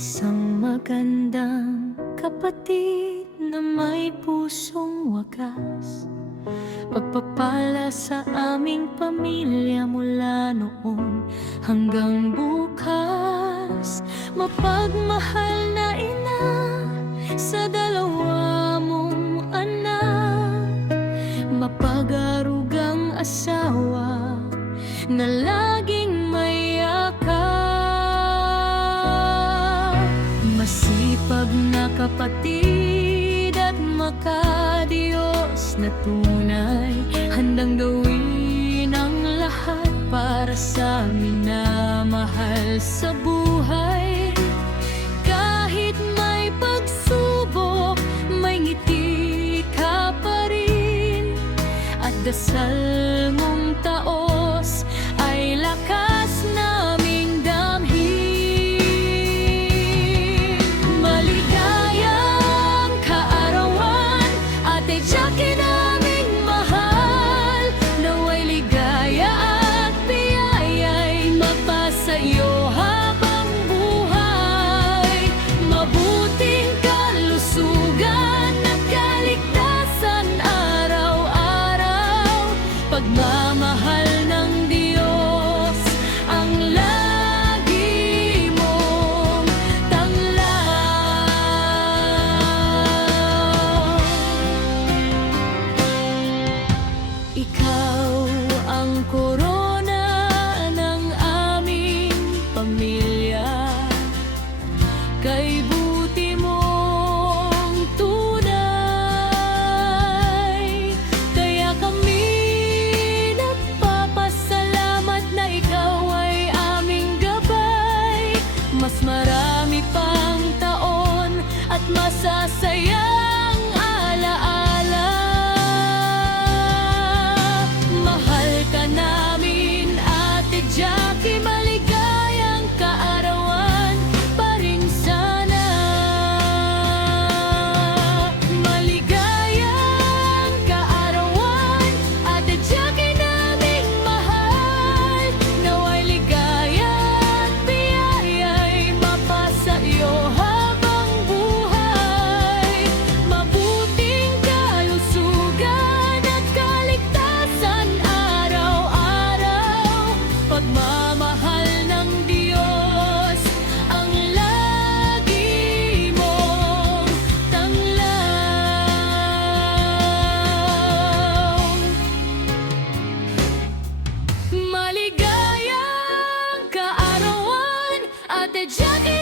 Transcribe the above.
Isang magandang kapatid na may pusong wagas, pagpapala sa aming pamilya mula noon hanggang bukas. Mapagmahal na ina sa dalawa mong anak, mapag-arugang asawa na laging may yakap, masipag na kapatid at makadiyos na tunay, handang gawin ang lahat para sa minamahal sa buhay. Kahit may pagsubok, may ngiti ka pa rin, at dasal mong taos ay lakas naming damhin. Maligayang kaarawan, Ate Jackie naming mahal, naway ligaya at biyaya'y magpasayo habang buhay. Mabuting kalusugan at kaligtasan araw-araw, pagmamahal ng Diyos ang lagi mong tanglaw. Ikaw ang korona ng aming pamilya, kay buti mong tunay. Kaya kami nagpapasalamat na ikaw ay aming gabay. Mas marami pang taon at masasayang alaala. Mahal ka namin, Ate Jackie, maligayang kaarawan pa rin sana. Maligayang kaarawan, Ate Jackie naming mahal, naway ligaya at biyaya'y mapasa iyo habang buhay. Mabuting kalusugan at kaligtasan araw-araw, pagmamahal ng Diyos ang lagi mong tanglaw. Maligayang kaarawan, Ate Jackie